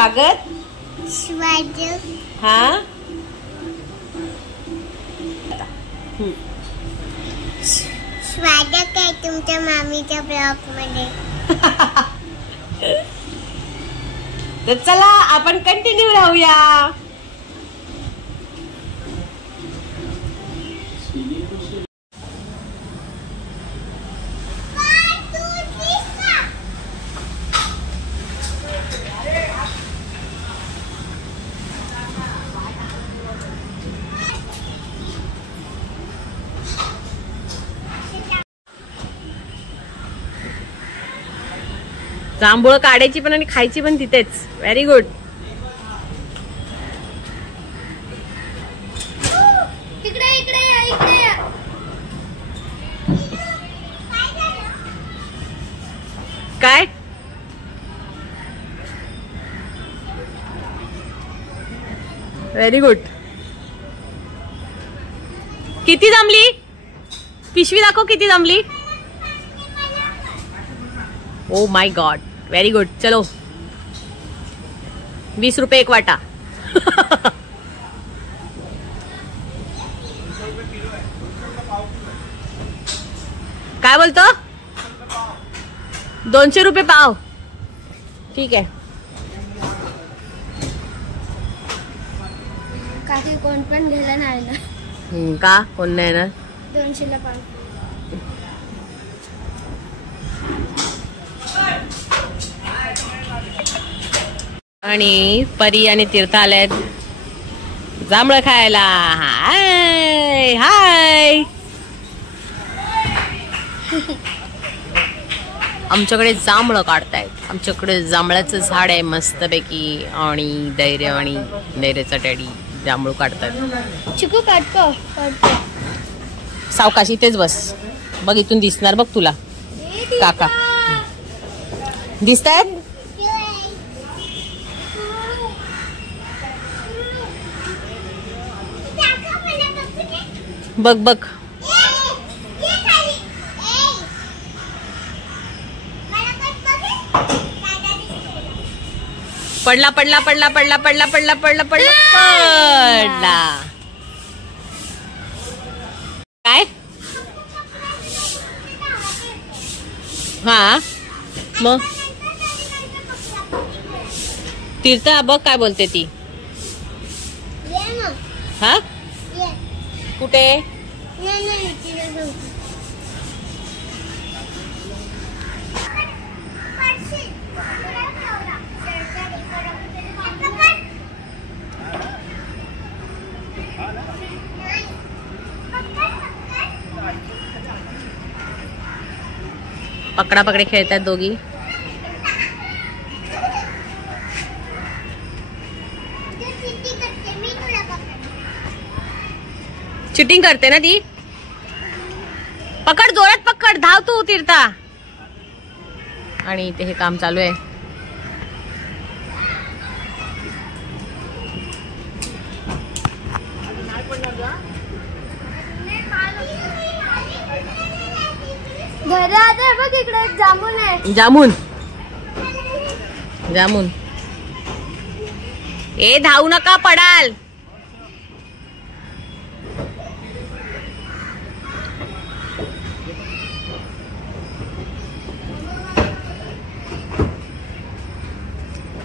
कागद हा स्वागत आहे तुमच्या मामीच्या ब्लॉग मध्ये. तर चला आपण कंटिन्यू राहूया. जांभूळ काढायची पण आणि खायची पण तिथेच. Very good. काय व्हेरी गुड. किती जमली? पिशवी दाखव किती जमली. Oh my God, very good. चलो 20 रुपये एक वाटा. काय बोलतो? 200 रुपये पाव. ठीक आहे. काकी कोण पण घ्यायला नाही ना. का कोण नाही ना? 200 ला पाव. आणि परी आणि तीर्थ आल्यात जांभळं खायला. हाय हाय. आमच्याकडे जांभळं काढतायत. आमच्याकडे जांभळाचं झाड आहे मस्तपैकी आणि दैर्याचा डॅडी जांभळू काढतात. चिकू काढतो. सावकाश इथेच बस. बघ इथून दिसणार बघ तुला काका. दिसतायत? बघ बघ. पडला पडला पडला पडला पडला पडला पडला पडला पडला. काय? हा मग तीर्थ बघ काय बोलते ती. हा कुठे? पकडा पकडे खेळतात दोघी. चिटिंग करते ना ती. पकड जोरात पकड. धाव तू तीर्था. आणि इथे हे काम चालू आहे. बघ इकडे जामुन आहे. जामुन जामुन. ए धावू नका पडाल.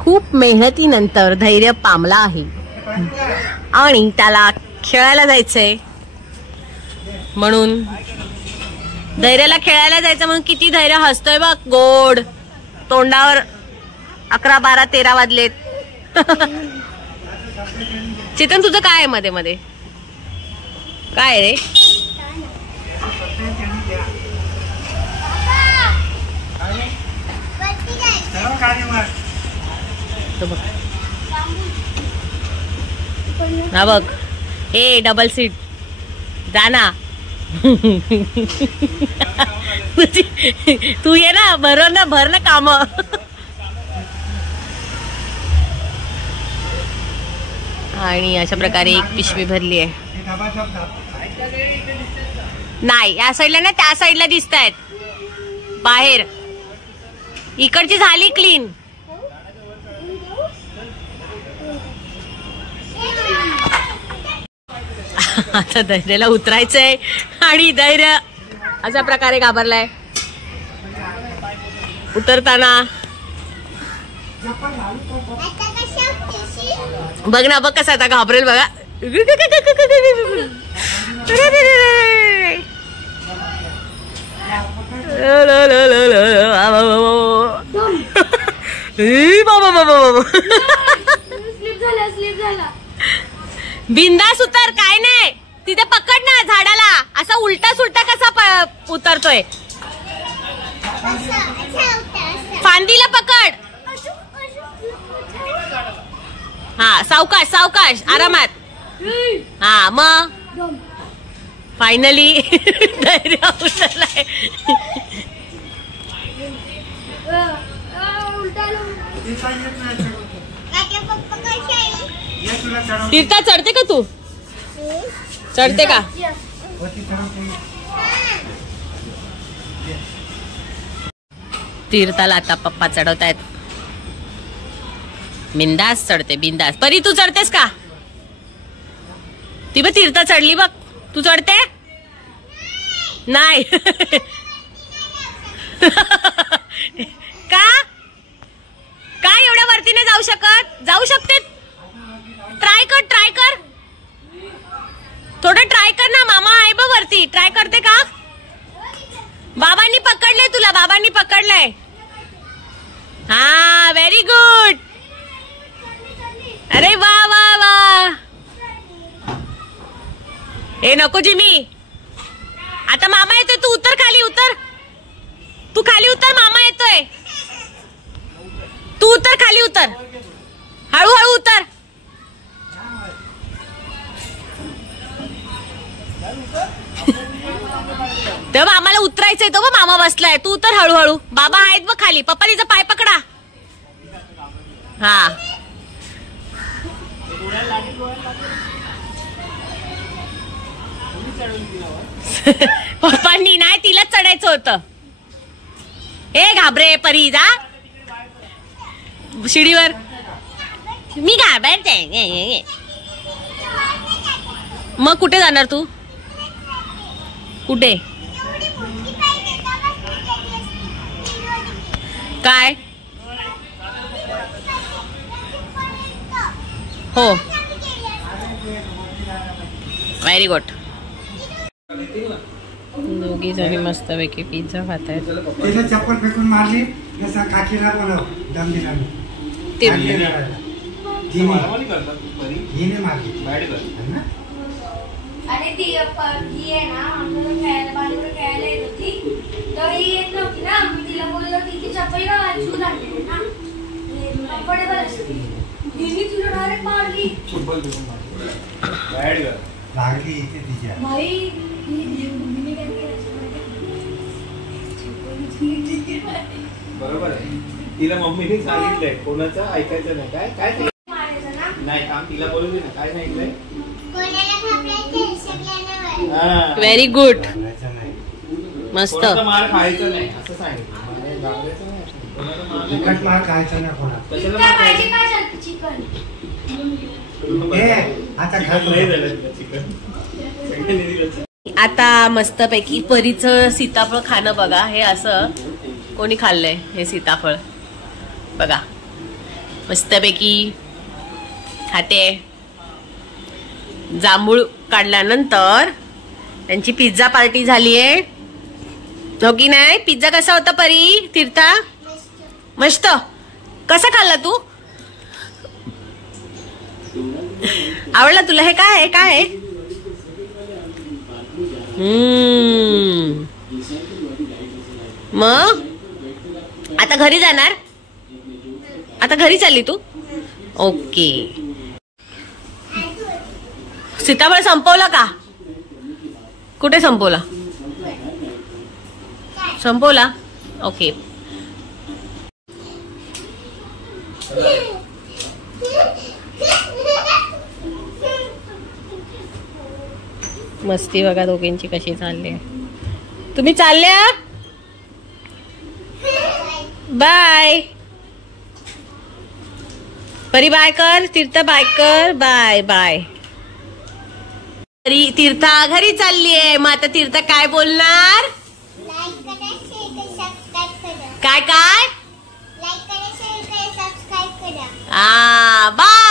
खूप मेहनतीनंतर धैर्य पामला आहे आणि त्याला खेळायला जायचंय म्हणून. धैर्याला खेळायला जायचं म्हणून किती धैर्य हसतोय बघ गोड. तोंडावर 11, 12, 13 वाजलेत. चेतन तुझं काय आहे मध्ये मध्ये? काय रे? हा बघ. ए डबल सीट जाना. तू ये ना. भर ना काम. आणि अशा प्रकारे एक पिशवी भरली आहे. नाही या साईडला ना त्या साईडला दिसत आहेत बाहेर. इकडची झाली क्लीन. आता धैर्याला उतरायचंय आणि धैर्य अशा प्रकारे घाबरलाय उतरताना. बघ ना, बघ कसा आता घाबरेल बघा. बिंदास उतर, काय नाही तिथे पकड ना झाडाला. असा उलटा सुलटा कसा उतरतोय. फांदीला पकड. हा, सावकाश सावकाश, आरामात. हा मग फायनली धैर्य उतरलाय. तीर्था चढते का तू? चढते का? तीर्थाला आता पप्पा चढवतायत. बिंदास चढते, बिंदास. परी तू चढतेस का? ती बघ तीर्था चढली बघ. तू चढते? नाही. का? काय एवढ्या वरती नाही जाऊ शकत? जाऊ शकते. ट्राय कर, ट्राय कर. थोडं ट्राय कर ना. मामा आहे बघ वरती. ट्राय करते का? बाबांनी पकडलंय तुला, बाबांनी पकडलंय. हा, व्हेरी गुड. अरे वा वा वा. हे नको जिमी. आता मामा येतोय, तू उतर खाली, उतर. तू खाली उतर, मामा येतोय. तू उतर खाली, उतर. हळूहळू उतर. तेव्हा आम्हाला उतरायचंय. तो मामा बसलाय. तू उतर हळूहळू. बाबा आहेत बघ खाली. पप्पा तिचा पाय पकडा. हा, पप्पांनी नाही, तिलाच चढायचं होतं. हे घाबरे परी, जा शिडीवर. मी घाबरते. मग कुठे जाणार तू? कुठे? काय? हो, व्हेरी गुड. दोघी जणी मस्त पैकी पिझ्झा खात आहेत. चप्पल फेकून मारली, काकीला बोलव, दम दिला. अरे ती आहे ना, आमच्याकडे खेळायला येत होती, तर ही येत नव्हती ना. मी तिला बोललो तिची चप्पल ना शूज आणलेली ना, तुला डायरेक्ट मारली. लागली इथे तिच्या. बरोबर आहे. तिला मम्मीने सांगितलंय कोणाचं ऐकायचं नाही. काय काय नाही काम तिला बोलू दे ना. काय सांगितलंय? Very good. मस्त. मार खायचा नाही असं सांगितलं. मार खायचा नाही कोणा. आता मस्त पैकी परीचं सीताफळ खाणं बघा. हे असं कोणी खाल्लंय हे सीताफळ बघा. मस्तपैकी खाते. जांभूळ काढल्यानंतर त्यांची पिझ्झा पार्टी झालीये, हो की नाही? पिझ्झा कसा होता परी? तीर्था मस्त. कसा खाल्ला तू? आवडला तुला? हे काय आहे? काय आहे? मग आता घरी जाणार? आता घरी चालली तू? ओके. सीताफळ संपवला का? कुठे संपवला? संपवला. ओके. मस्ती बघा दोघींची कशी चालली आहे. तुम्ही चालल्या? बाय. परी बाय कर. तीर्थ बाय कर. Bye bye. तीर्था घरी चाललीये. मग आता तीर्था काय बोलणार? लाईक करा, शेअर करा, सबस्क्राईब करा. काय काय? लाईक करा, शेअर करा, सबस्क्राईब करा. बाय.